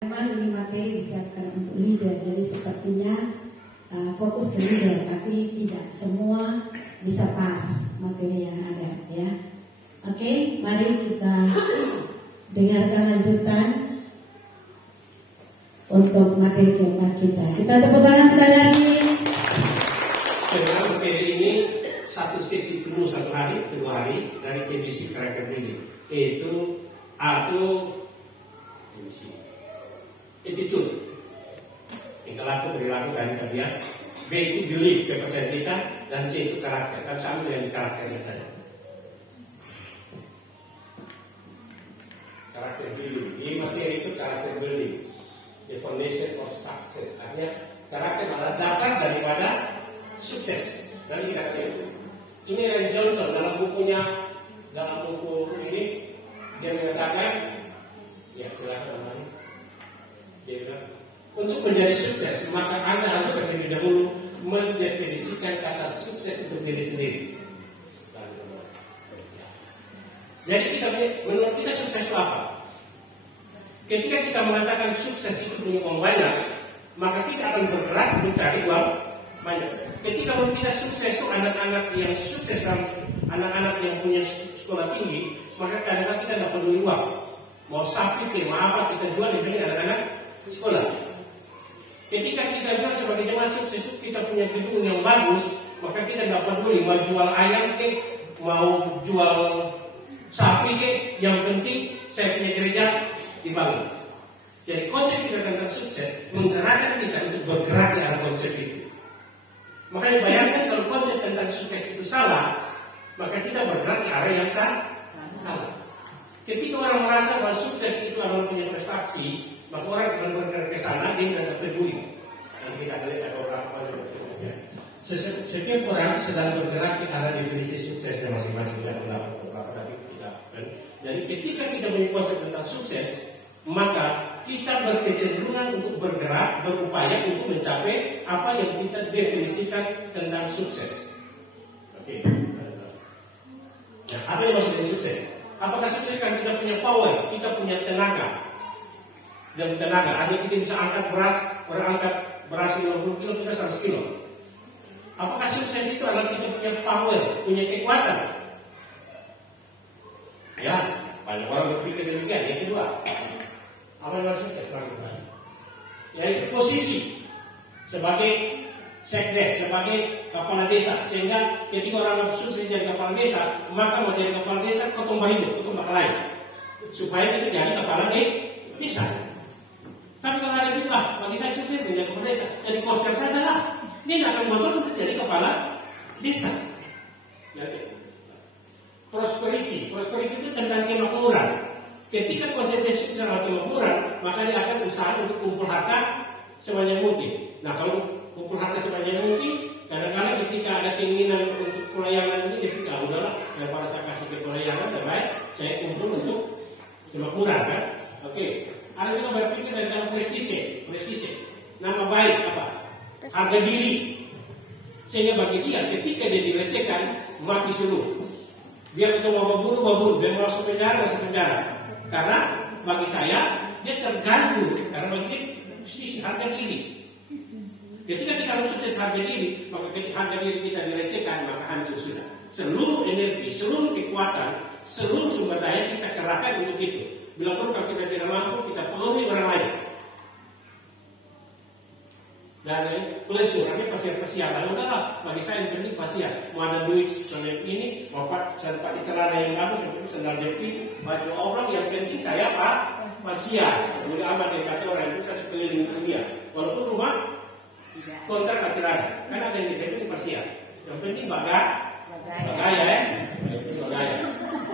Memang ini materi disiapkan untuk leader, jadi sepertinya fokus ke leader, tapi tidak semua bisa pas materi yang ada, ya. Oke, mari kita dengarkan lanjutan untuk materi keempat kita. Kita tepuk tangan sekali lagi. Dengan materi ini satu sesi penuh 1 hari, 2 hari dari ABC Character Building, yaitu atau attitude, tingkah laku, perilaku dari kalian. B itu belief, kepercayaan kita, dan C itu karakter. Kan sama dengan karakternya saja. Karakter building. Ini materi itu karakter building, the foundation of success. Artinya karakter adalah dasar daripada sukses. Dan kita katakan ini Ren Johnson dalam buku ini dia mengatakan, ya silakan namanya. Dia bilang, untuk menjadi sukses maka Anda harus terlebih dahulu mendefinisikan kata sukses untuk diri sendiri. Jadi menurut kita sukses itu apa? Ketika kita mengatakan sukses itu punya uang banyak, maka kita akan bergerak untuk cari uang banyak. Ketika menurut kita sukses itu anak-anak yang sukses dalam anak-anak yang punya sekolah tinggi, maka kadang-kadang kita tidak peduli uang. Mau sapi ke mau apa kita jual demi anak-anak sekolah. Ketika kita bilang sebagai jemaat sukses itu kita punya gedung yang bagus, maka kita tidak peduli mau jual ayam ke, mau jual sapi ke, yang penting saya punya gereja dibangun. Jadi konsep kita tentang sukses menggerakkan kita untuk bergerak di arah konsep itu. Makanya bayangkan kalau konsep tentang sukses itu salah, maka kita bergerak di arah yang salah. Ketika orang merasa bahwa sukses itu adalah punya prestasi, maka orang akan bergerak ke sana, dia tidak peduli. Dan kita lihat ada orang apa yang setiap orang sedang bergerak ke arah definisi suksesnya masing-masing. Tapi tidak. Jadi ketika kita punya konsep tentang sukses, maka kita berkecenderungan untuk bergerak, berupaya untuk mencapai apa yang kita definisikan tentang sukses. Oke. Nah, apa yang maksudnya sukses? Apakah sukses kan kita punya power, kita punya tenaga? Dan tenaga, artinya kita bisa angkat beras, orang angkat beras 50 kilo, kita 100 kilo. Apakah sukses itu adalah kita punya power, punya kekuatan? Ya, banyak orang berpikir demikian. Yang kedua, apa yang maksudnya sukses? Yaitu posisi sebagai sekdes, sebagai kepala desa, sehingga ketika orang sukses jadi kepala desa, maka mau jadi kepala desa kau tambah hidup, kau tambah lain, supaya kita jadi kepala desa. Tapi kalau ada yang bilang, bagi saya sukses menjadi kepala desa, jadi poster saja lah, dia tidak akan membantu untuk jadi kepala desa. Jadi, prosperity itu tentang kemakmuran. Ketika konsepnya sukses adalah kemakmuran, maka dia akan usaha untuk kumpul harta sebanyak mungkin. Nah, kalau kumpul harta sebanyak mungkin, kadang-kadang ketika ada keinginan untuk pelayanan ini, dia pikir, udahlah, daripada saya kasih ke pelayanan, lebih baik saya kumpul untuk kemakmuran, kan? Oke. Ada juga berpikir tentang prestise, nama baik apa? Harga diri. Sehingga bagi dia, ketika dia dilecehkan, mati seluruh. Dia betul mau membunuh, dia mau masuk penjara. Karena bagi saya, dia terganggu. Karena bagi dia, harga diri. Ketika kita harus sukses harga diri, maka ketika harga diri kita dilecehkan, maka hancur sudah. Seluruh energi, seluruh kekuatan, seluruh sumber daya kita kerahkan untuk itu. Bila perlu kalau kita tidak mampu, kita penuhi orang lain. Dan pleasure, ini pasian. Lalu udahlah, bagi saya yang penting pasian. Mau ada duit seperti ini, mau saya pakai celana yang bagus, seperti sandal jepit, baju orang, yang penting saya pasian. Mudah amat yang kata orang itu saya sekeliling dunia. Walaupun rumah kontrak tidak ada, kan ada yang dipilih pasian. Yang penting bagaya ya.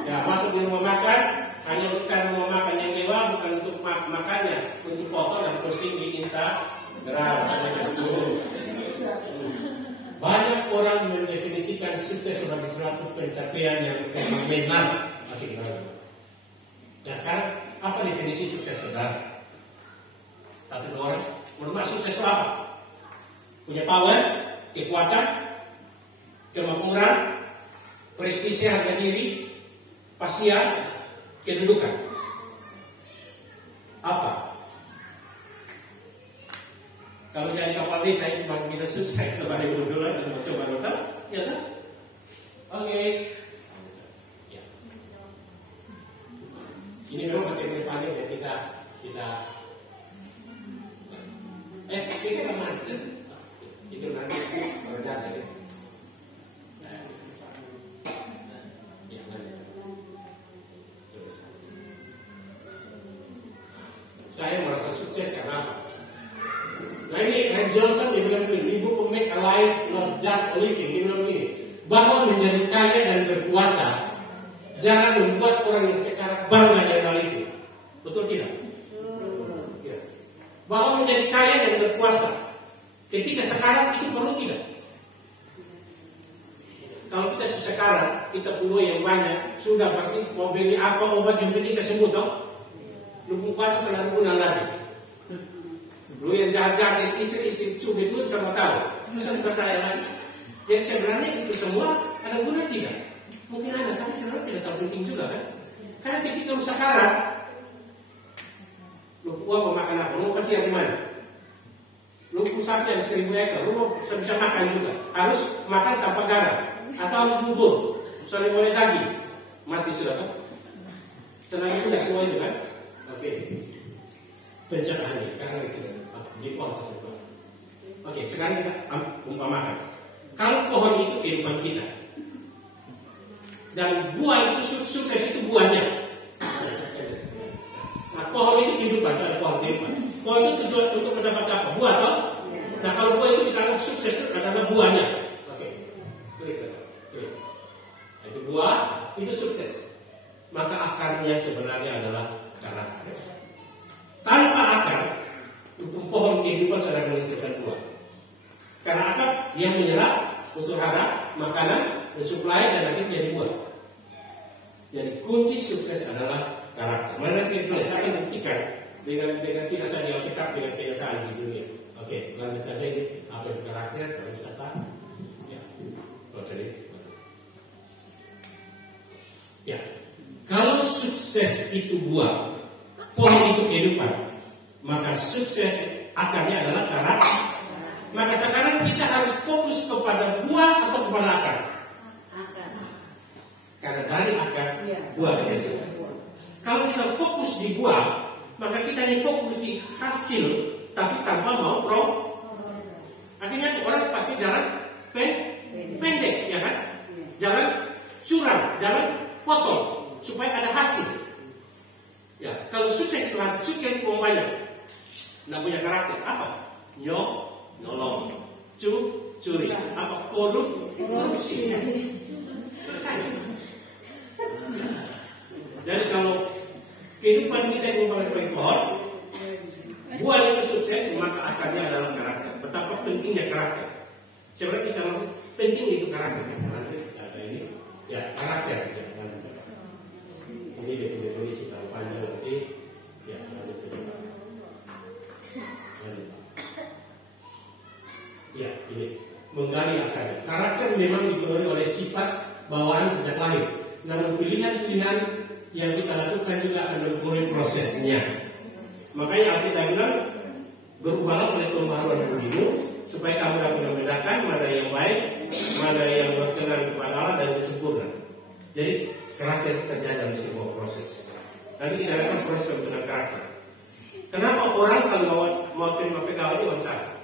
Ya, masuk di rumah makan hanya untuk cara rumah makan yang mewah, bukan untuk makannya, untuk foto dan posting di Instagram. Banyak orang mendefinisikan sukses sebagai suatu pencapaian yang fenomenal. Nah sekarang apa definisi sukses saudara? Satu dua orang. Menurut sukses itu apa? Punya power, kekuatan, kemakmuran, prestise harga diri, pasian, kedudukan. Apa? Kalau jadi kapal ini saya cuma kita susah coba di dolar dan mau coba nota, ya kan? Oke. Ya. Ini memang materi paling yang kita kemana? Itu nanti berbeda ya. Saya merasa sukses karena apa? Nah ini Red Johnson dia bilang begini, ibu make a life not just a living. Dia bilang begini, bahwa menjadi kaya dan berkuasa jangan membuat orang yang sekarang baru menjadi hal itu. Betul tidak? Ya. Bahwa menjadi kaya dan berkuasa ketika sekarang itu perlu tidak? Kalau kita sekarang kita punya yang banyak, sudah pasti mau beli apa, mau baju beli saya sebut toh. Lu puasa selalu guna lagi. Lu yang jahat-jahat istri cubit itu sama tahu. Terus ada bertanya lagi. Jadi sebenarnya itu semua ada guna tidak? Mungkin ada, tapi sebenarnya tidak terlalu penting juga kan? Karena ketika lu sekarang, lu mau makan apa? Lu kasih yang mana? Lu pusatnya ada 1.000 ekor, lu mau bisa makan juga. Harus makan tanpa garam atau harus bubur. Misalnya boleh daging, mati sudah kan? Senang itu tidak semua itu kan? Oke, pencerahan ini sekarang kita di pohon tersebut. Oke, sekarang kita umpamakan. Kalau pohon itu kehidupan kita, dan buah itu sukses itu buahnya. Nah, pohon itu kehidupan, ada pohon kehidupan. Pohon itu tujuan untuk mendapat apa? Buah, toh? Nah, kalau buah itu kita anggap sukses itu adalah buahnya. Oke, klik. Itu buah itu sukses. Maka akarnya sebenarnya adalah karakter. Tanpa akar, untuk pohon kehidupan sedang menghasilkan buah. Karena akar yang menyerap unsur hara, makanan, mensuplai dan akhirnya jadi buah. Jadi kunci sukses adalah karakter. Mana kita akan buktikan dengan tidak saja Alkitab dengan kenyataan di dunia. Oke, lanjut saja ini apa itu karakter, pariwisata. Ya, jadi. Ya, kalau sukses itu buah, pohon itu kehidupan, maka sukses akarnya adalah karakter. Maka sekarang kita harus fokus kepada buah atau kepada akar? Akar. Karena dari akar buah dihasilkan. Kalau kita fokus di buah, maka kita hanya fokus di hasil, tapi tanpa mau Akhirnya orang pakai jalan pendek, ya kan? Jalan curang, jalan potong supaya ada hasil. Ya, kalau sukses itu hasil, sukses itu banyak. Nggak punya karakter apa? Nyolong, curi, apa? Korupsi. Selesai. Jadi kalau kehidupan kita yang sebagai pohon, buah itu sukses, maka akarnya adalah karakter. Betapa pentingnya karakter. Sebenarnya kita maksud penting itu karakter. Ada ini, ya karakter. Ini dia punya tulis terlalu panjang nanti. Ya, ya, ini menggali akarnya. Karakter memang dipengaruhi oleh sifat bawaan sejak lahir. Namun pilihan-pilihan yang kita lakukan juga akan mempengaruhi prosesnya. Makanya Alkitab bilang berubahlah oleh pembaharuan budimu supaya kamu dapat membedakan mana yang baik, mana yang berkenan kepada Allah dan yang sempurna. Jadi karakter terjadi dalam sebuah proses. Nanti kita akan proses pembentukan karakter. Kenapa orang kalau mau terima pegawai itu wawancara?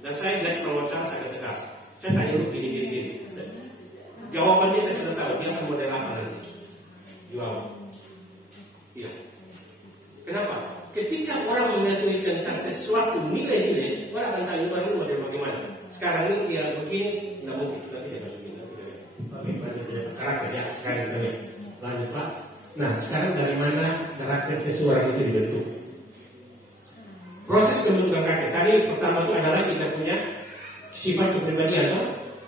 Dan saya bilang kalau wawancara saya tegas. Saya tanya lu gini. Jawabannya saya sudah tahu. Dia akan model apa nanti? Jual. Iya. Kenapa? Ketika orang mengetahui tentang sesuatu nilai-nilai, orang akan tanya baru model bagaimana. Sekarang ini dia begini, nggak mungkin. Nanti dia begini. Oke, lanjut karakter ya. Sekarang ini lanjut Pak. Nah, sekarang dari mana karakter seseorang itu dibentuk? Proses pembentukan karakter. Tadi pertama itu adalah kita punya sifat kepribadian atau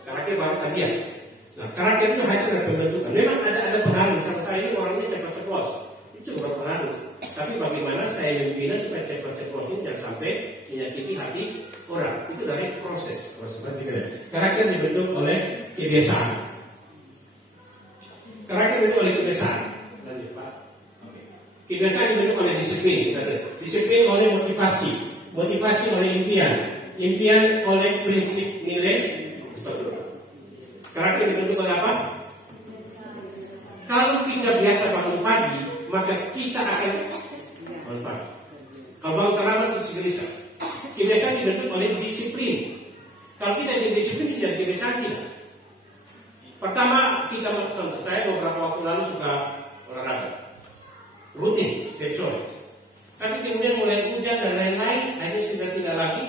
karakter baru tabiat. Nah, karakter itu hasil dari pembentukan. Memang ada pengaruh. Sama saya ini orangnya ceplos. Itu berpengaruh. Tapi bagaimana saya membina supaya ceplos ini jangan sampai menyakiti hati orang. Itu dari proses. Karakter dibentuk oleh kebiasaan. Karakter dibentuk oleh kebiasaan. Lanjut Pak. Kebiasaan dibentuk oleh disiplin. Disiplin oleh motivasi oleh impian. Impian oleh prinsip nilai. Karakter dibentuk oleh apa? Kalau kita biasa bangun pagi, maka kita akan bangun pagi. Kalau bangun terlambat itu gelisah. Kebiasaan dibentuk oleh disiplin. Kalau kita disiplin tidak kebiasaan kita. Pertama kita contoh, saya beberapa waktu lalu suka olahraga, rutin setiap sore. Tapi kemudian mulai hujan dan lain-lain, akhirnya sudah tidak lagi.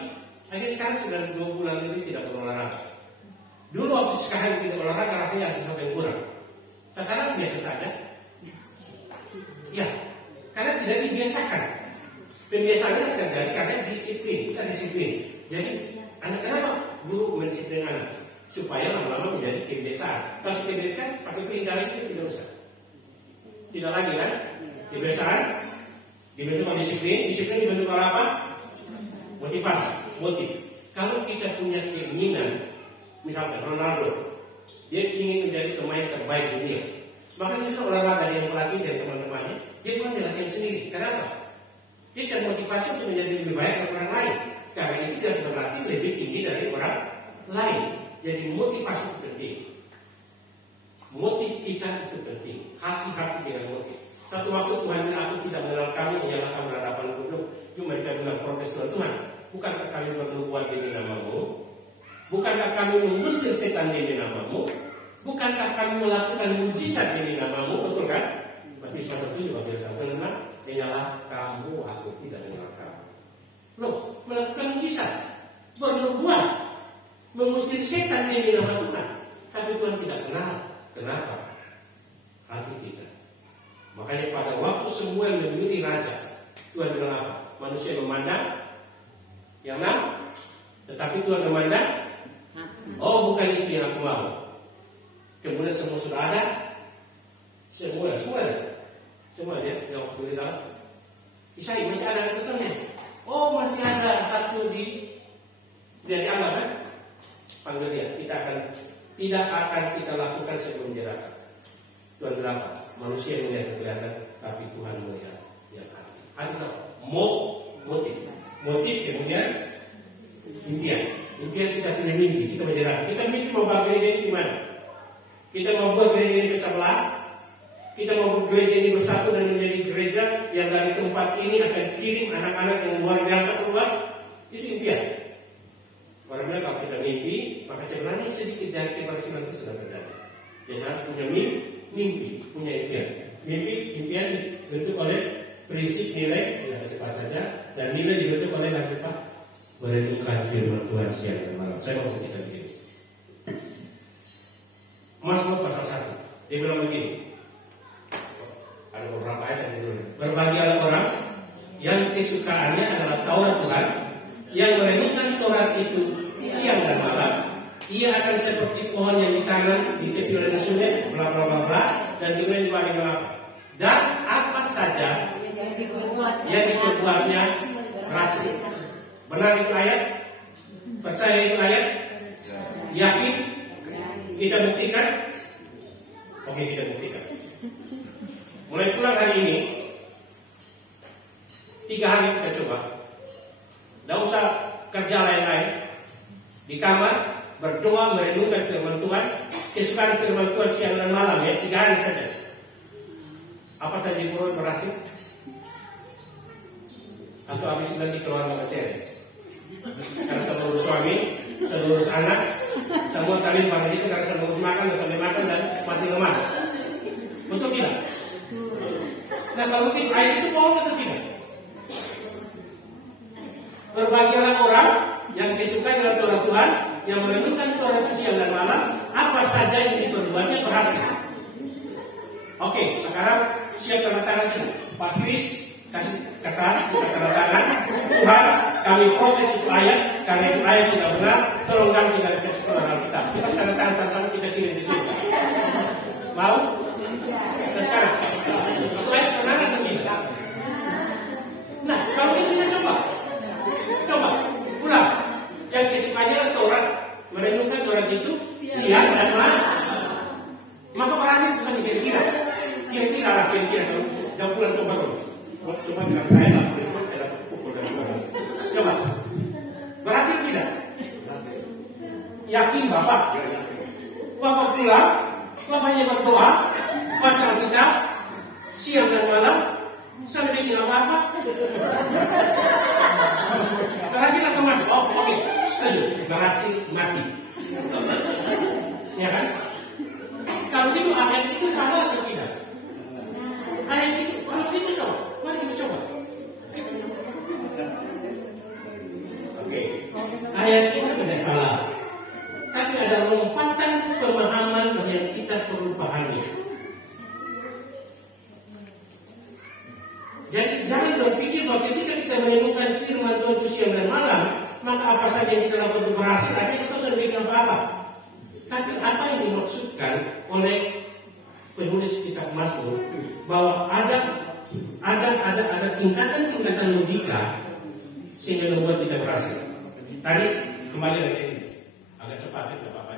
Akhirnya sekarang sudah 2 bulan lebih tidak berolahraga. Dulu waktu sekarang tidak olahraga rasanya ada sesuatu yang kurang. Sekarang biasa saja. Ya, karena tidak dibiasakan. Pembiasaannya terjadi karena disiplin, kita disiplin. Jadi, kenapa guru mendisiplin anak? Supaya lama-lama menjadi kebiasaan. Kalau kebiasaan pakai perintah itu tidak usah. Tidak lagi kan? Kebiasaan dibentuk oleh disiplin. Disiplin dibentuk oleh apa? Motivasi, motif. Kalau kita punya keinginan, misalnya Ronaldo, dia ingin menjadi pemain terbaik dunia, maka sesuatu olahraga yang pelatih dan teman-temannya, dia bukan latihan sendiri. Kenapa? Dia termotivasi untuk menjadi lebih baik dari orang lain. Karena itu dia harus berlatih lebih tinggi dari orang lain. Jadi motivasi itu penting. Motif kita itu penting. Hati-hati dengan motif. Satu waktu Tuhan bilang, aku tidak mengenal kamu, ialah kamu berhadapan kudus. Cuma mereka bilang protes Tuhan. Bukankah kami bernubuat demi namamu? Bukankah kami mengusir setan demi namamu? Bukankah kami melakukan mujizat demi namamu? Betul kan? Matius pasal 7 ayat 1 bilang, "Ialah kamu, aku tidak mengenal kamu." Loh, melakukan mujizat, bernubuat, mengusir setan demi nama Tuhan. Tapi Tuhan tidak kenal. Kenapa? Hati kita. Makanya pada waktu semua memilih raja, Tuhan bilang apa? Manusia memandang yang enam, tetapi Tuhan memandang, oh bukan itu yang aku mau. Kemudian semua sudah ada, semua dia yang waktu itu Isai masih ada pesannya. Oh masih ada satu di Allah kan? Panggil dia. Tidak akan kita lakukan sebelum dia datang. Tuhan bilang apa? Manusia melihat kelihatan, tapi Tuhan melihat yang hati. Hati apa? Motif kemudian impian kita punya mimpi, kita menjelaskan. Kita mimpi mau buat gereja ini gimana? Kita mau buat gereja ini pecah belah. Kita mau buat gereja ini bersatu dan menjadi gereja yang dari tempat ini akan kirim anak-anak yang luar biasa keluar. Itu impian. Orang bilang kalau kita mimpi, maka sebenarnya sedikit dari keberhasilan itu sudah terjadi. Jadi harus punya mimpi, punya impian. Impian dibentuk oleh prinsip nilai, tidak cepat saja, dan nilai dibentuk oleh apa? Merenungkan firman Tuhan siang dan malam. Saya mau kita begini. Mazmur pasal 1, dia bilang begini. Ada beberapa ayat yang ditulis. Berbahagialah orang yang kesukaannya adalah Taurat Tuhan, yang merenungkan Taurat itu siang dan malam. Ia akan seperti pohon yang ditanam di tepi aliran sungai, bla bla bla bla, dan kemudian dibagi melapa. Dan apa saja yang diperbuatnya berhasil. Benar itu ayat? Percaya itu ayat? Yakin? Kita buktikan? Oke, kita buktikan. Mulai pulang hari ini 3 hari kita coba. Tidak usah kerja lain-lain. Di kamar berdoa merenungkan firman Tuhan. Kesukaan firman Tuhan siang dan malam ya, 3 hari saja. Apa saja yang perlu berhasil? Atau habis nanti keluar sama cewek? Karena seluruh suami, seluruh anak, semua kalian pada itu karena seluruh makan dan sampai makan dan mati lemas. Betul tidak? Nah kalau begitu ayat itu bohong atau tidak? Berbahagialah orang yang disukai oleh Tuhan, yang merenungkan Taurat itu siang dan malam, apa saja yang diperbuatnya berhasil. Oke, sekarang siap tanda tangan ini. Pak Kris kasih kertas, kita tanda tangan. Tuhan, kami protes itu ayat, karena itu ayat tidak benar. Tolong ganti dari keseluruhan kita. Kita tanda tangan sama-sama, kita kirim di sini. Mau? Nah sekarang, itu ayat benar atau tidak? Nah, kalau itu kita coba, ulang. Yang kesukaannya Taurat, merenungkan Taurat itu siang dan malam. Maka berhasil pesan kira-kira lah kalau jam bulan coba dulu. Coba bilang saya lah, saya dapat pukul dan coba. Berhasil tidak? yakin Bapak. Bapak pulang, Bapaknya berdoa, baca Alkitab, siang dan malam, saya bikin apa-apa. Berhasil atau mati? Oh, oke, setuju. Berhasil mati. Ya kan? Kalau itu ayat itu salah atau tidak? Ayat itu, kalau itu salah, mari kita coba. Oke, ayat itu tidak salah. Tapi ada lompatan pemahaman yang kita perlu pahami. Jadi jangan berpikir bahwa ketika kita menemukan firman Tuhan itu siang dan malam, maka apa saja yang kita lakukan itu berhasil, artinya kita harus bikin apa-apa. Tapi apa yang dimaksudkan oleh penulis kitab Mazmur bahwa ada tingkatan logika sehingga membuat kita berhasil. Tadi kembali lagi ini, agak cepat tidak apa-apa.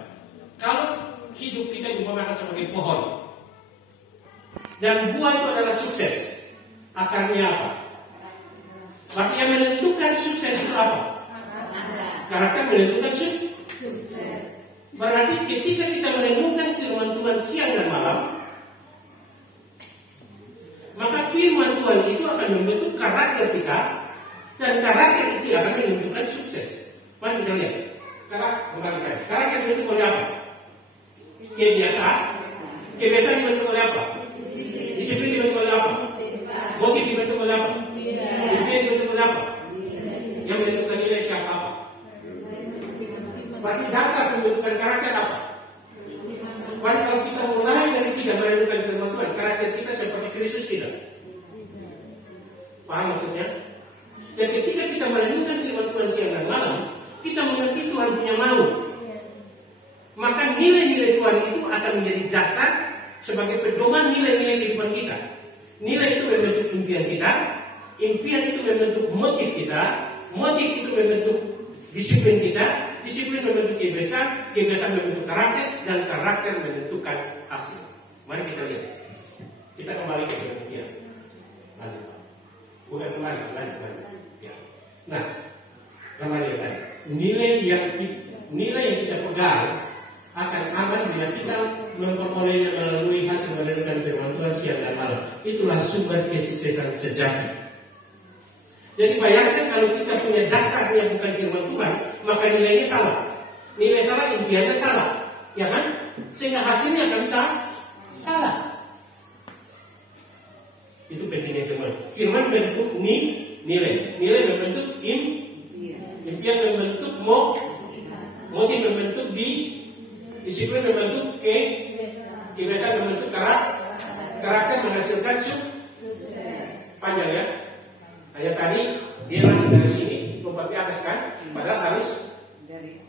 Kalau hidup kita diumpamakan sebagai pohon dan buah itu adalah sukses, akarnya apa? Berarti yang menentukan sukses itu apa? Karakter menentukan sukses. Berarti ketika kita merenungkan firman Tuhan siang dan malam, maka firman Tuhan itu akan membentuk karakter kita, dan karakter itu akan menentukan sukses. Mari kita lihat. Karakter dibentuk oleh apa? Kebiasaan. Kebiasaan dibentuk oleh apa? Disiplin dibentuk oleh apa? Motif dibentuk oleh apa? Impian dibentuk oleh apa? Yang menentukan nilai siapa apa? Berarti dasar pembentukan karakter apa? Berarti kalau kita mulai dari tidak merenungkan firman Tuhan, karakter kita seperti Kristus tidak. Paham maksudnya? Dan ketika kita merenungkan firman Tuhan siang dan malam, kita mengerti Tuhan punya mau. Maka nilai-nilai Tuhan itu akan menjadi dasar sebagai pedoman nilai-nilai kehidupan kita. Nilai itu membentuk impian kita, impian itu membentuk motif kita, motif itu membentuk disiplin kita, disiplin membentuk kebiasaan, kebiasaan membentuk karakter, dan karakter menentukan hasil. Mari kita lihat. Kita kembali ke pengertian. Bukan kembali. Ya. Nah, kembali tadi. Nilai yang kita pegang akan aman bila kita memperolehnya melalui hasil merenungkan firman Tuhan siang dan malam. Itulah sumber kesuksesan sejati. Jadi bayangkan kalau kita punya dasarnya bukan firman Tuhan, maka nilainya salah. Nilai salah, impiannya salah, ya kan? Sehingga hasilnya akan salah. Itu pentingnya firman. Firman membentuk nilai, nilai membentuk impian membentuk motif membentuk disiplin membentuk kebiasaan membentuk karakter menghasilkan sukses. Panjang ya. Ayat tadi dia langsung dari sini lompat ke atas kan? Padahal harus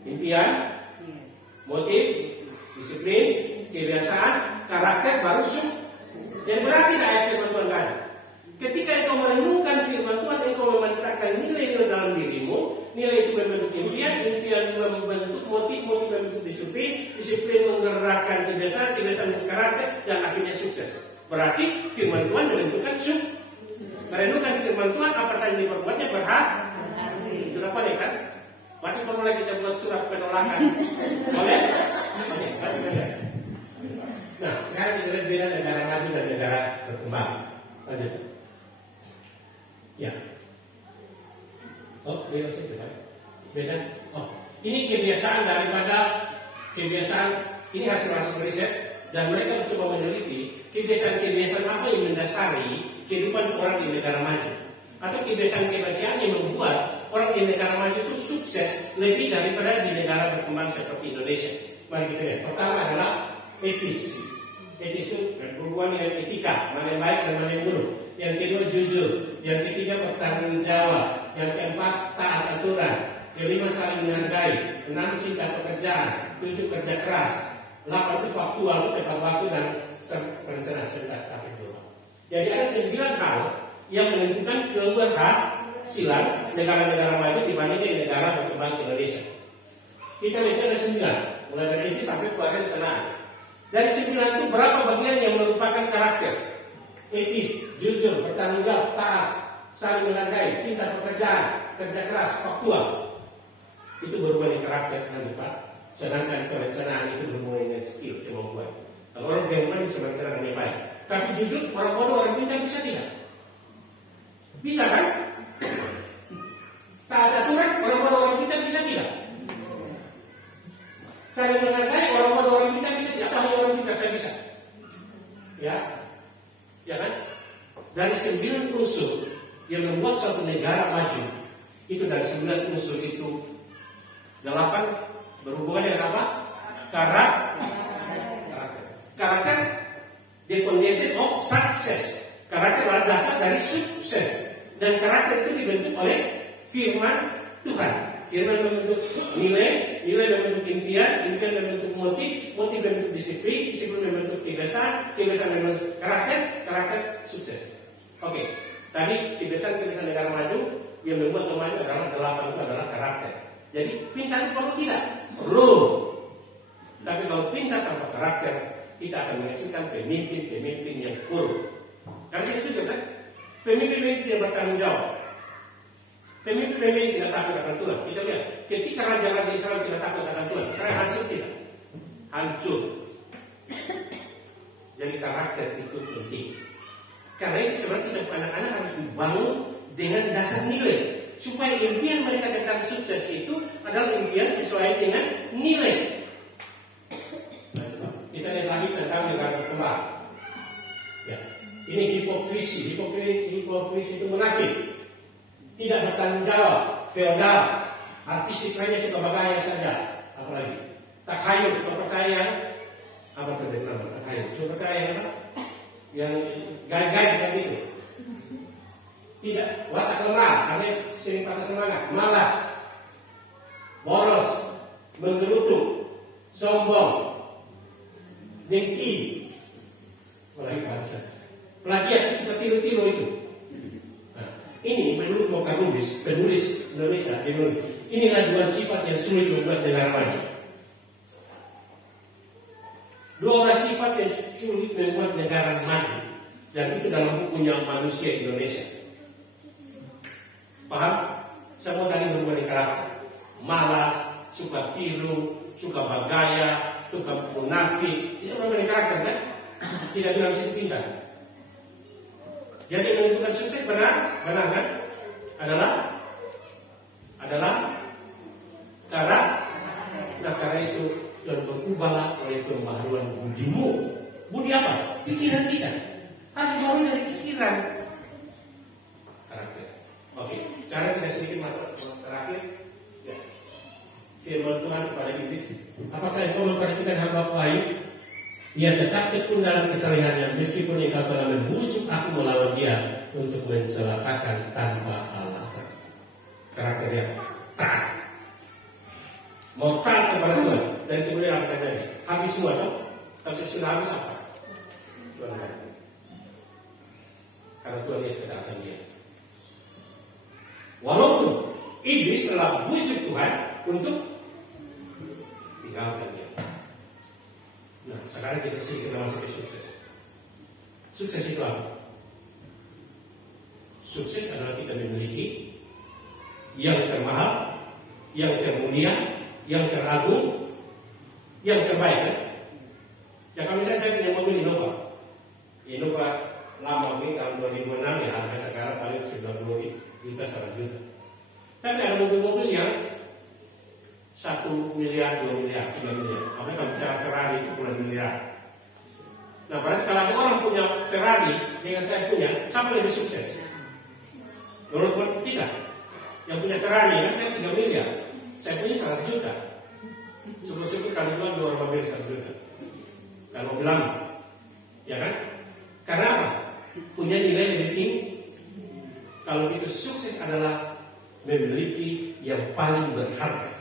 impian, motif, disiplin, kebiasaan, karakter baru sukses. Dan berarti ayat firman Tuhan kan? Ketika engkau merenungkan firman Tuhan, engkau memancarkan nilai-nilai dalam dirimu. Nilai itu membentuk impian, impian membentuk motif, motif membentuk disiplin, disiplin menggerakkan kebiasaan, kebiasaan membentuk karakter, dan akhirnya sukses. Berarti firman Tuhan menentukan sukses. Merenungkan firman Tuhan, apa saja yang diperbuatnya berhasil. Sudah boleh kan? Berarti perlu lagi kita buat surat penolakan. Boleh? Nah, sekarang kita lihat beda negara maju dan negara berkembang. Lanjut. Ya. Oh, beda. Oh, ini kebiasaan daripada kebiasaan. Ini hasil riset dan mereka mencoba meneliti kebiasaan-kebiasaan apa yang mendasari kehidupan orang di negara maju, atau kebiasaan-kebiasaan yang membuat orang di negara maju itu sukses lebih daripada di negara berkembang seperti Indonesia. Mari kita lihat. Pertama adalah etis. Etis itu berhubungan dengan etika, mana yang baik dan mana yang buruk. Yang kedua jujur. Yang ketiga bertanggung jawab. Yang keempat taat aturan. Kelima saling menghargai. 6 cinta pekerjaan. 7 kerja keras. 8 itu faktual, itu tepat waktu dan perencanaan cerdas tapi global. Jadi ada 9 hal yang menentukan keberhasilan negara-negara maju dibandingkan negara berkembang Indonesia. Kita lihat ada 9, mulai dari ini sampai perencanaan. Dari 9 itu berapa bagian yang merupakan karakter? Etis, jujur, bertanggung jawab, taat, saling menghargai, cinta pekerjaan, kerja keras, faktual. Itu berubah di karakter nanti Pak. Sedangkan perencanaan itu berhubungan dengan skill, kemampuan. Kalau orang beriman bisa berencana dengan baik. Tapi jujur orang bodoh, orang pintar bisa tidak? Bisa kan? Tak ada aturan, orang bodoh, orang pintar bisa tidak? Saya mengatakan orang bodoh, orang pintar bisa tidak? Atau hanya orang pintar saya bisa? Ya kan? Dari 9 unsur yang membuat suatu negara maju, itu dari 9 unsur itu 8 berhubungan dengan apa? Karakter, definition of success. Karakter adalah dasar dari sukses. Dan karakter itu dibentuk oleh firman Tuhan. Firman membentuk nilai membentuk impian membentuk motif membentuk disiplin membentuk kebiasaan membentuk karakter sukses. Oke. Tadi kebiasaan negara maju yang membuat maju adalah 8 itu adalah karakter. Jadi pintar perlu tidak? Perlu. Tapi kalau pintar tanpa karakter, kita akan menghasilkan pemimpin yang buruk. Karena itu juga kan, pemimpin yang bertanggung jawab. Pemimpin tidak takut akan Tuhan. Kita lihat, ketika raja-raja Israel tidak takut akan Tuhan, Israel hancur tidak? Hancur. Jadi karakter itu penting. Karena itu sebenarnya anak-anak harus dibangun dengan dasar nilai. Supaya impian mereka tentang sukses itu adalah impian sesuai dengan nilai. Kita lihat lagi tentang negara berkembang. Ya. Ini hipokrisi itu munafik, tidak bertanggung jawab, feodal, artistik hanya suka bagaya saja, apalagi takhayul, suka percaya apa berbeda takhayul, suka percaya apa? Yang gaya-gaya begitu. Tidak, watak lemah, hanya sering patah semangat, malas, boros, menggerutu, sombong, dengki, apalagi bahasa. Plagiat seperti tiru-tiru itu. Nah, ini menurut penulis Indonesia, inilah 2 sifat yang sulit membuat negara maju. 12 sifat yang sulit membuat negara maju, dan itu dalam bukunya Manusia Indonesia. Paham? Semua tadi berhubungan dengan karakter. Malas, suka tiru, suka bergaya, suka munafik. Itu berhubungan dengan karakter kan? Tidak bilang situ pintar. Jadi menentukan sukses benar kan? Adalah karena itu dan berubahlah oleh pembaharuan budimu. Budi apa? Pikiran kita. Harus baru dari pikiran. Karakter. Oke, sekarang kita sedikit masuk terakhir. Ya. Firman Tuhan kepada iblis. Apakah engkau memperhatikan hamba baik? Ia tetap tekun dalam kesalehannya, meskipun engkau telah membujuk aku melawan dia untuk mencelakakan tanpa alasan. Karakternya taat, mau taat kepada Tuhan, dan kemudian apa terjadi? Habis semua toh? Tapi sudah habis apa? Tuhan. Karena Tuhan dia tidak akan dia. Walaupun iblis telah bujuk Tuhan untuk tinggalkan dia. Nah, sekarang kita masuk ke sukses. Sukses itu apa? Sukses adalah kita memiliki yang termahal, yang termulia, yang teragung, yang terbaik kan? Ya kalau misalnya saya punya mobil Innova lama ini tahun 2006 ya, harga sekarang paling 90 juta, 100 juta. Tapi ada mobil-mobil yang 1 miliar, 2 miliar, 3 miliar. Apalagi kalau bicara Ferrari itu puluhan miliar. Nah, berarti kalau ada orang punya Ferrari dengan saya punya, siapa lebih sukses? Menurut kita, yang punya Ferrari kan 3 miliar, saya punya 100 juta. Syukur-syukur kalau jual 2 mobil 100 juta. Kalau mobil lama, ya kan? Karena apa? Punya nilai lebih tinggi. Kalau itu sukses adalah memiliki yang paling berharga.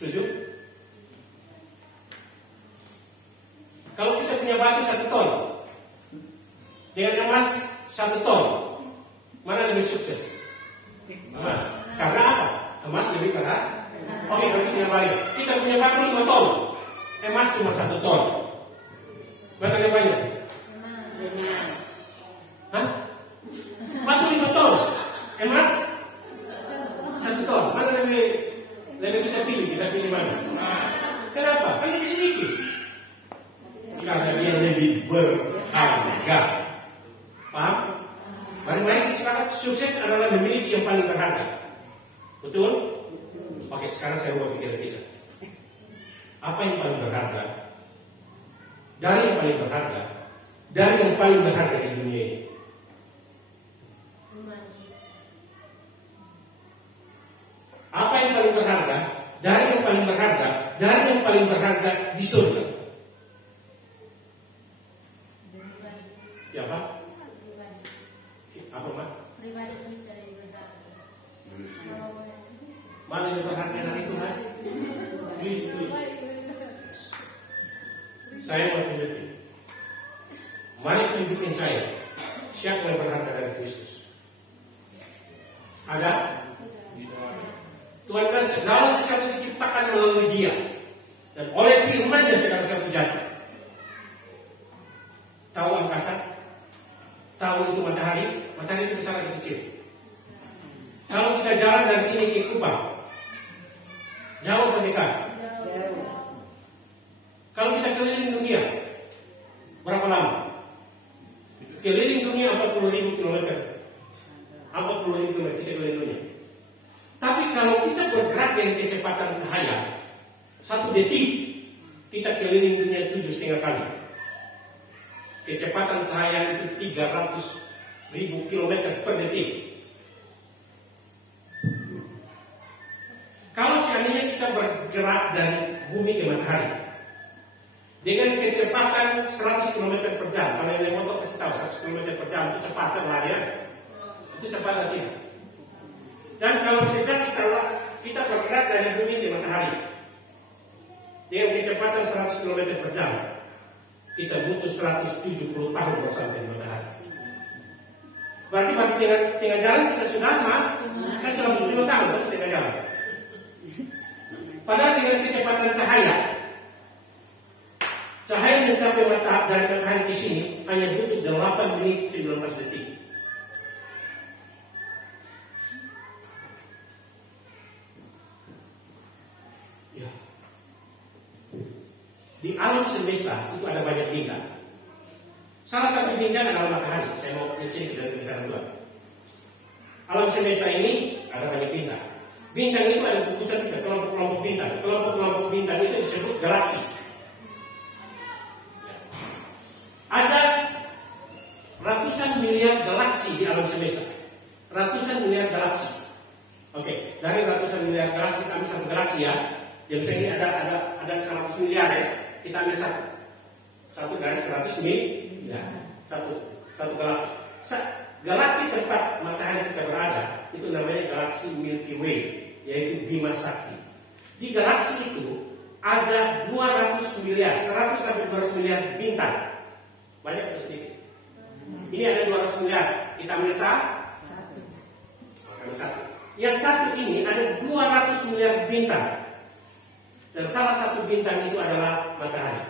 Setuju? Kalau kita punya batu 1 ton dengan emas 1 ton, mana lebih sukses? Emas. Karena apa? Emas lebih berharga. Oke, kalau kita balik, kita punya batu 5 ton, emas cuma 1 ton. Mana lebih banyak? Hah? Batu 5 ton, emas 1 ton. Mana lebih Lebih kita pilih mana? Kenapa? Kan lebih sedikit. Karena dia lebih berharga. Paham? Mari sekarang sukses adalah memiliki yang paling berharga. Betul? Oke, sekarang saya mau pikir kita. Apa yang paling berharga? Dari yang paling berharga, dari yang paling berharga di dunia ini. Apa yang paling berharga? Dari yang paling berharga, dari yang paling berharga di surga. Ya Pak? Apa Pak? Mana yang berharga dari Tuhan? Kristus. Saya mau tunjukin. Mari tunjukin saya siapa yang berharga dari Kristus. Ada? Tuhan bilang segala sesuatu diciptakan melalui Dia, dan oleh firman-Nya segala sesuatu jadi. Tahu angkasa? Tahu itu matahari? Matahari itu besar atau kecil? Kalau kita jalan dari sini ke Kupang, jauh atau dekat? Kalau kita keliling dunia, berapa lama? Keliling dunia 40.000 km. 40.000 km kita keliling dunia. Tapi kalau kita bergerak dengan kecepatan cahaya, 1 detik kita keliling dunia 7,5 kali. Kecepatan cahaya itu 300.000 km per detik. Kalau seandainya kita bergerak dari bumi ke matahari dengan kecepatan 100 km per jam, kalau yang motor kasih tahu 100 km per jam itu cepatan lah ya, itu cepat nanti. Dan kalau sejak kita bergerak dari bumi ke matahari dengan kecepatan 100 km per jam, kita butuh 170 tahun baru sampai di matahari. Berarti bagi tengah jalan kita sudah kan 170 tahun baru tengah jalan. Padahal dengan kecepatan cahaya mencapai dari matahari ke sini hanya butuh 8 menit 19 detik. Ya. Di alam semesta itu ada banyak bintang. Salah satu bintang adalah matahari. Saya mau disini dari misalnya dua. Alam semesta ini ada banyak bintang. Bintang itu ada gugusan kelompok-kelompok bintang. Kelompok-kelompok bintang itu disebut galaksi. Ada ratusan miliar galaksi di alam semesta. Ratusan miliar galaksi. Oke, dari ratusan miliar galaksi kita ambil satu galaksi ya. Yang saya ini ada 100 miliar ya. Kita ambil satu dari 100 miliar. Satu galaksi. Galaksi tempat matahari kita berada itu namanya galaksi Milky Way, yaitu Bima Sakti. Di galaksi itu ada 200 miliar, 100 sampai 200 miliar bintang. Banyak atau sedikit? Ini ada 200 miliar. Kita ambil satu. Yang satu ini ada 200 miliar bintang. Dan salah satu bintang itu adalah matahari.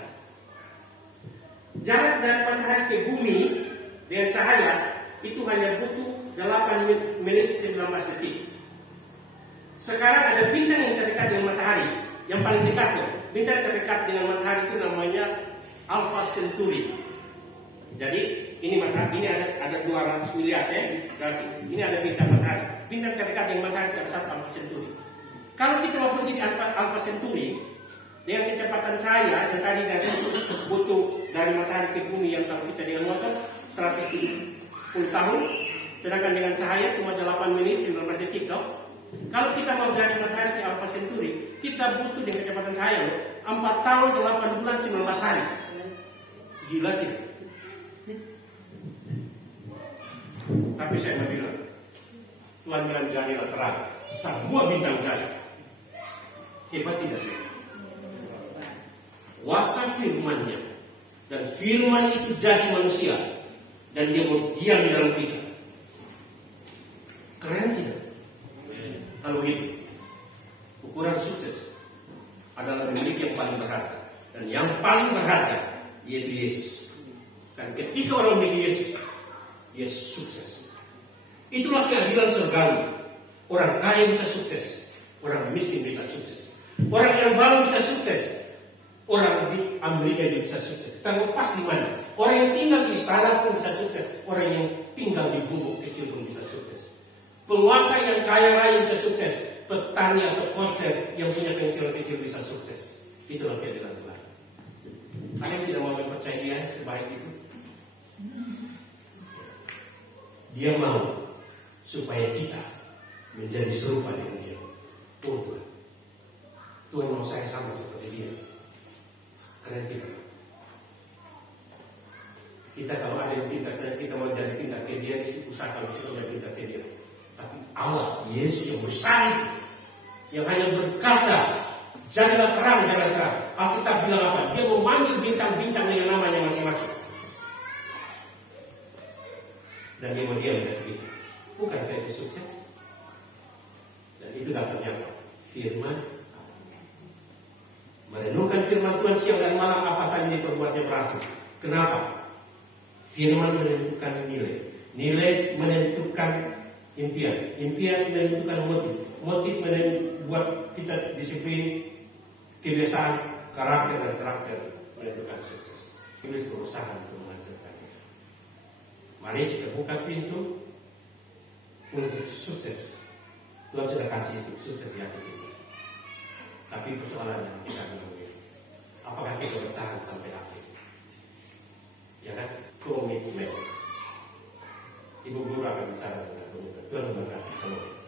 Jarak dari matahari ke bumi dengan cahaya itu hanya butuh 8 menit 19 detik. Sekarang ada bintang yang terdekat dengan matahari, yang paling dekat tuh. Bintang terdekat dengan matahari itu namanya Alpha Centauri. Jadi ini matahari, ini ada 200 miliar ya. Ini ada bintang matahari. Bintang terdekat dengan matahari itu adalah Alpha Centauri. Kalau kita mau pergi di Alpha Centauri dengan kecepatan cahaya yang tadi butuh dari matahari ke bumi yang kalau kita dengan motor 170 tahun, sedangkan dengan cahaya cuma 8 menit 19 detik toh. Kalau kita mau dari matahari ke Alpha Centauri, kita butuh dengan kecepatan cahaya loh, 4 tahun 8 bulan 19 hari. Gila tidak? Tapi saya mau bilang, Tuhan bilang jadilah terang, semua bintang jadi. Hebat tidak? Kuasa firman-Nya, dan firman itu jadi manusia, dan dia mau diam di dalam kita. Keren tidak? Kalau gitu, ukuran sukses adalah memiliki yang paling berharga, dan yang paling berharga yaitu Yesus. Dan ketika orang memiliki Yesus, dia sukses. Itulah keadilan surgawi. Orang kaya bisa sukses, Orang miskin bisa sukses. Orang yang baru bisa sukses. Orang di Amerika juga bisa sukses. Terlepas di mana. Orang yang tinggal di istana pun bisa sukses. Orang yang tinggal di gubuk kecil pun bisa sukses. Penguasa yang kaya raya bisa sukses. Petani atau koster yang punya pensiun kecil bisa sukses. Itulah keadilan Tuhan. Kalian tidak mau percaya dia sebaik itu? Dia mau supaya kita menjadi serupa dengan dia. Oh Tuhan, Tuhan mau saya sama seperti dia. Kalian tidak. Kita kalau ada yang pintar, kita mau jadi pintar ke dia, usahakan supaya pintar ke dia. Tapi Allah, Yesus yang besar itu, yang hanya berkata, janganlah terang, jangan terang. Alkitab bilang apa? Dia memanggil bintang-bintang dengan namanya masing-masing. Dan dia mau diam dari kita. Bukankah itu sukses? Dan itu dasarnya apa? Firman. Merenungkan firman Tuhan siang dan malam, apa saja yang diperbuatnya berhasil. Kenapa? Firman menentukan nilai. Nilai menentukan impian. Impian menentukan motif. Motif membuat kita disiplin, kebiasaan, karakter dan karakter menentukan sukses. Kita harus berusaha untuk menghasilkannya. Mari kita buka pintu untuk sukses. Tuhan sudah kasih itu, sukses di hati kita. Tapi persoalannya kita menunggu. Apakah kita bertahan sampai akhir? Ya kan? Komitmen. Ibu guru akan bicara dengan Tuhan memberkati.